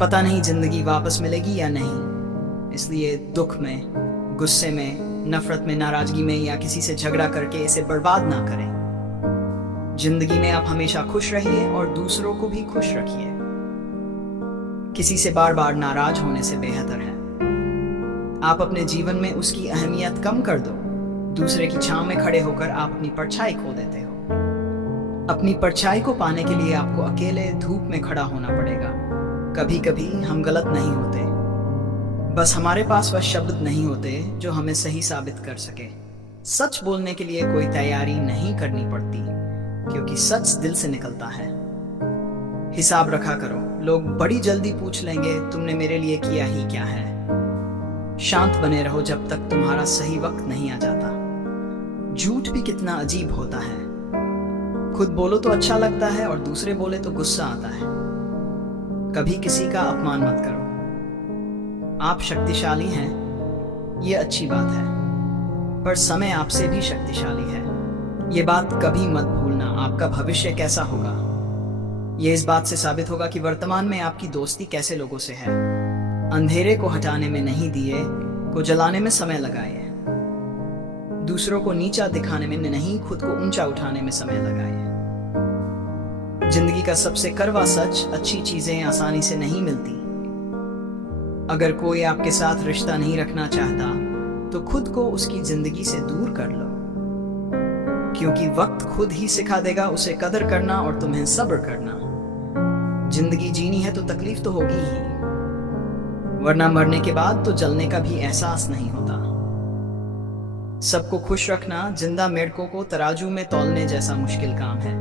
पता नहीं जिंदगी वापस मिलेगी या नहीं, इसलिए दुख में, गुस्से में, नफरत में, नाराजगी में या किसी से झगड़ा करके इसे बर्बाद ना करें। जिंदगी में आप हमेशा खुश रहिए और दूसरों को भी खुश रखिए। किसी से बार बार नाराज होने से बेहतर है आप अपने जीवन में उसकी अहमियत कम कर दो। दूसरे की छांव में खड़े होकर आप अपनी परछाई खो देते हो। अपनी परछाई को पाने के लिए आपको अकेले धूप में खड़ा होना पड़ेगा। कभी कभी हम गलत नहीं होते, बस हमारे पास वह शब्द नहीं होते जो हमें सही साबित कर सके। सच बोलने के लिए कोई तैयारी नहीं करनी पड़ती, क्योंकि सच दिल से निकलता है। हिसाब रखा करो, लोग बड़ी जल्दी पूछ लेंगे तुमने मेरे लिए किया ही क्या है। शांत बने रहो जब तक तुम्हारा सही वक्त नहीं आ जाता। झूठ भी कितना अजीब होता है। खुद बोलो तो अच्छा लगता है और दूसरे बोले तो गुस्सा आता है। कभी किसी का अपमान मत करो। आप शक्तिशाली हैं, ये अच्छी बात है, पर समय आपसे भी शक्तिशाली है। ये बात कभी मत भूलना। आपका भविष्य कैसा होगा, ये इस बात से साबित होगा कि वर्तमान में आपकी दोस्ती कैसे लोगों से है। अंधेरे को हटाने में नहीं, दिए को जलाने में समय लगाए। दूसरों को नीचा दिखाने में नहीं, खुद को ऊंचा उठाने में समय लगाए। जिंदगी का सबसे कड़वा सच, अच्छी चीजें आसानी से नहीं मिलती। अगर कोई आपके साथ रिश्ता नहीं रखना चाहता तो खुद को उसकी जिंदगी से दूर कर लो, क्योंकि वक्त खुद ही सिखा देगा उसे कदर करना और तुम्हें सब्र करना। जिंदगी जीनी है तो तकलीफ तो होगी ही, वरना मरने के बाद तो जलने का भी एहसास नहीं होता। सबको खुश रखना जिंदा मेढकों को तराजू में तौलने जैसा मुश्किल काम है।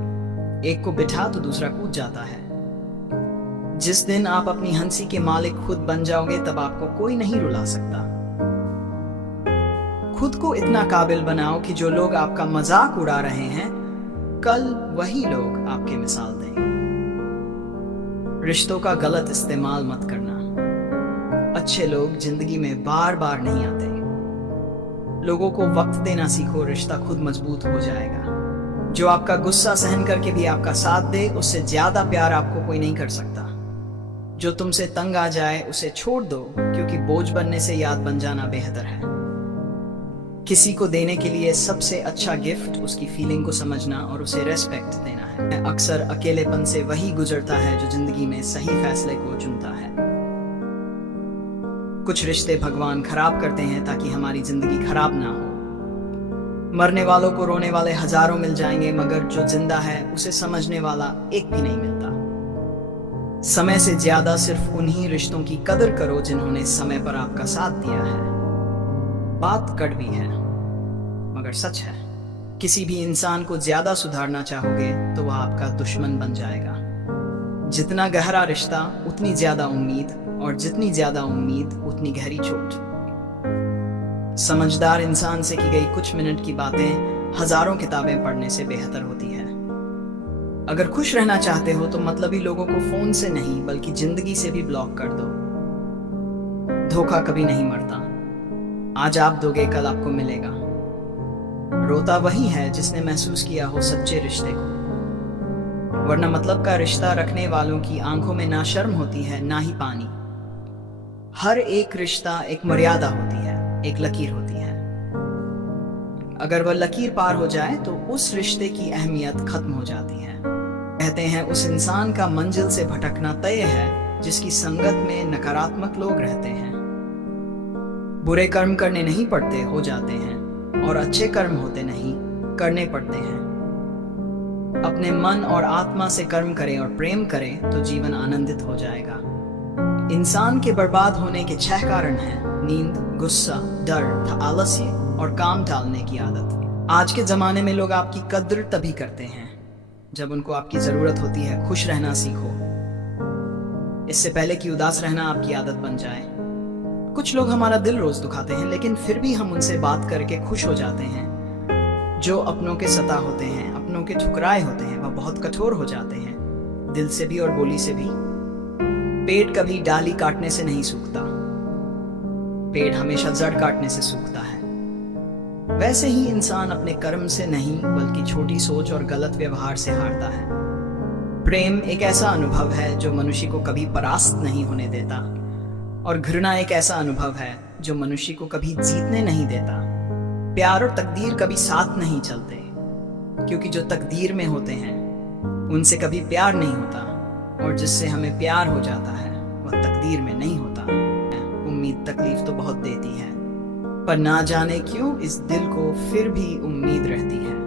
एक को बिठा तो दूसरा कूद जाता है। जिस दिन आप अपनी हंसी के मालिक खुद बन जाओगे तब आपको कोई नहीं रुला सकता। खुद को इतना काबिल बनाओ कि जो लोग आपका मजाक उड़ा रहे हैं, कल वही लोग आपके मिसाल दें। रिश्तों का गलत इस्तेमाल मत करना। अच्छे लोग जिंदगी में बार बार नहीं आते। लोगों को वक्त देना सीखो, रिश्ता खुद मजबूत हो जाएगा। जो आपका गुस्सा सहन करके भी आपका साथ दे, उससे ज्यादा प्यार आपको कोई नहीं कर सकता। जो तुमसे तंग आ जाए उसे छोड़ दो, क्योंकि बोझ बनने से याद बन जाना बेहतर है। किसी को देने के लिए सबसे अच्छा गिफ्ट उसकी फीलिंग को समझना और उसे रेस्पेक्ट देना है। अक्सर अकेलेपन से वही गुजरता है जो जिंदगी में सही फैसले को चुनता है। कुछ रिश्ते भगवान खराब करते हैं ताकि हमारी जिंदगी खराब ना हो। मरने वालों को रोने वाले हजारों मिल जाएंगे, मगर जो जिंदा है उसे समझने वाला एक भी नहीं मिलता। समय से ज्यादा सिर्फ उन्हीं रिश्तों की कदर करो जिन्होंने समय पर आपका साथ दिया है। बात कड़वी है मगर सच है। किसी भी इंसान को ज्यादा सुधारना चाहोगे तो वह आपका दुश्मन बन जाएगा। जितना गहरा रिश्ता उतनी ज्यादा उम्मीद, और जितनी ज्यादा उम्मीद उतनी गहरी चोट। समझदार इंसान से की गई कुछ मिनट की बातें हजारों किताबें पढ़ने से बेहतर होती है। अगर खुश रहना चाहते हो तो मतलबी लोगों को फोन से नहीं बल्कि जिंदगी से भी ब्लॉक कर दो। धोखा कभी नहीं मरता। आज आप दोगे, कल आपको मिलेगा। रोता वही है जिसने महसूस किया हो सच्चे रिश्ते को, वरना मतलब का रिश्ता रखने वालों की आंखों में ना शर्म होती है ना ही पानी। हर एक रिश्ता एक मर्यादा होती है, एक लकीर होती है। अगर वह लकीर पार हो जाए तो उस रिश्ते की अहमियत खत्म हो जाती है। कहते हैं उस इंसान का मंजिल से भटकना तय है जिसकी संगत में नकारात्मक लोग रहते हैं। बुरे कर्म करने नहीं पड़ते, हो जाते हैं, और अच्छे कर्म होते नहीं, करने पड़ते हैं। अपने मन और आत्मा से कर्म करें और प्रेम करें तो जीवन आनंदित हो जाएगा। इंसान के बर्बाद होने के 6 कारण हैं: नींद, गुस्सा, डर, आलस्य और काम टालने की आदत। आज के जमाने में लोग आपकी कद्र तभी करते हैं जब उनको आपकी जरूरत होती है। खुश रहना सीखो, इससे पहले कि उदास रहना आपकी आदत बन जाए। कुछ लोग हमारा दिल रोज दुखाते हैं, लेकिन फिर भी हम उनसे बात करके खुश हो जाते हैं। जो अपनों के सता होते हैं, अपनों के ठुकराए होते हैं, वह बहुत कठोर हो जाते हैं, दिल से भी और बोली से भी। पेड़ कभी डाली काटने से नहीं सूखता, पेड़ हमेशा जड़ काटने से सूखता है। वैसे ही इंसान अपने कर्म से नहीं बल्कि छोटी सोच और गलत व्यवहार से हारता है। प्रेम एक ऐसा अनुभव है जो मनुष्य को कभी परास्त नहीं होने देता, और घृणा एक ऐसा अनुभव है जो मनुष्य को कभी जीतने नहीं देता। प्यार और तकदीर कभी साथ नहीं चलते, क्योंकि जो तकदीर में होते हैं उनसे कभी प्यार नहीं होता, और जिससे हमें प्यार हो जाता है वह तकदीर में नहीं होता। उम्मीद तकलीफ तो बहुत देती है, पर ना जाने क्यों इस दिल को फिर भी उम्मीद रहती है।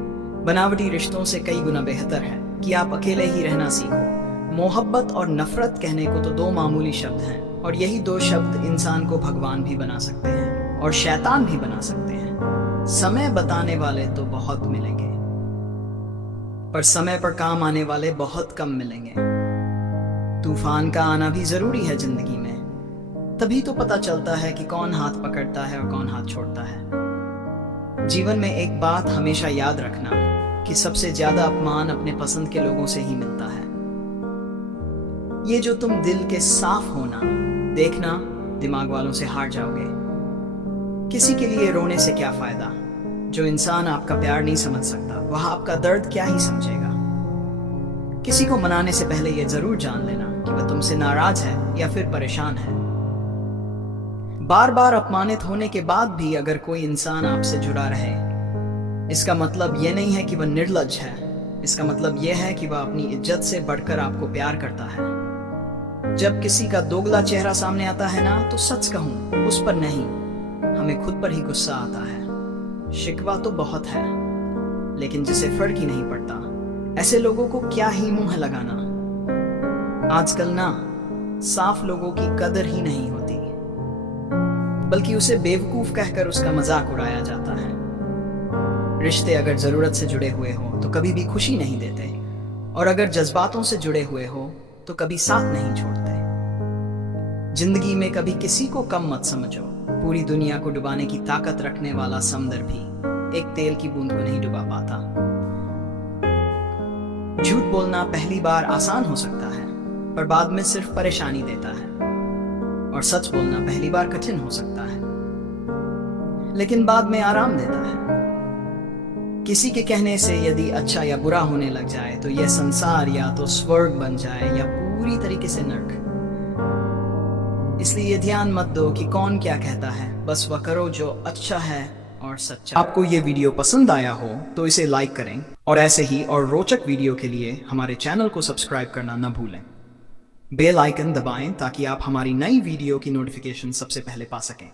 बनावटी रिश्तों से कई गुना बेहतर है कि आप अकेले ही रहना सीखो। मोहब्बत और नफरत कहने को तो दो मामूली शब्द हैं, और यही दो शब्द इंसान को भगवान भी बना सकते हैं और शैतान भी बना सकते हैं। समय बताने वाले तो बहुत मिलेंगे, पर समय पर काम आने वाले बहुत कम मिलेंगे। तूफान का आना भी जरूरी है जिंदगी में, तभी तो पता चलता है कि कौन हाथ पकड़ता है और कौन हाथ छोड़ता है। जीवन में एक बात हमेशा याद रखना कि सबसे ज्यादा अपमान अपने पसंद के लोगों से ही मिलता है। ये जो तुम दिल के साफ होना, देखना दिमाग वालों से हार जाओगे। किसी के लिए रोने से क्या फायदा? जो इंसान आपका प्यार नहीं समझ सकता वह आपका दर्द क्या ही समझेगा। किसी को मनाने से पहले यह जरूर जान लेना कि वह तुमसे नाराज है या फिर परेशान है। बार बार अपमानित होने के बाद भी अगर कोई इंसान आपसे जुड़ा रहे, इसका मतलब यह नहीं है कि वह निर्लज्ज है। इसका मतलब यह है कि वह अपनी इज्जत से बढ़कर आपको प्यार करता है। जब किसी का दोगला चेहरा सामने आता है ना, तो सच कहूं उस पर नहीं, हमें खुद पर ही गुस्सा आता है। शिकवा तो बहुत है, लेकिन जिसे फर्क ही नहीं पड़ता, ऐसे लोगों को क्या ही मुंह लगाना। आजकल ना साफ लोगों की कदर ही नहीं होती, बल्कि उसे बेवकूफ कहकर उसका मजाक उड़ाया जाता है। रिश्ते अगर जरूरत से जुड़े हुए हो तो कभी भी खुशी नहीं देते, और अगर जज्बातों से जुड़े हुए हो तो कभी साथ नहीं छोड़ते। जिंदगी में कभी किसी को कम मत समझो। पूरी दुनिया को डुबाने की ताकत रखने वाला समुद्र भी एक तेल की बूंद को नहीं डुबा पाता। झूठ बोलना पहली बार आसान हो सकता है, पर बाद में सिर्फ परेशानी देता है। और सच बोलना पहली बार कठिन हो सकता है, लेकिन बाद में आराम देता है। किसी के कहने से यदि अच्छा या बुरा होने लग जाए तो यह संसार या तो स्वर्ग बन जाए या पूरी तरीके से नर्क। इसलिए ध्यान मत दो कि कौन क्या कहता है, बस वह करो जो अच्छा है और सच्चा। आपको ये वीडियो पसंद आया हो तो इसे लाइक करें, और ऐसे ही और रोचक वीडियो के लिए हमारे चैनल को सब्सक्राइब करना न भूलें। बेल आइकन दबाएं ताकि आप हमारी नई वीडियो की नोटिफिकेशन सबसे पहले पा सकें।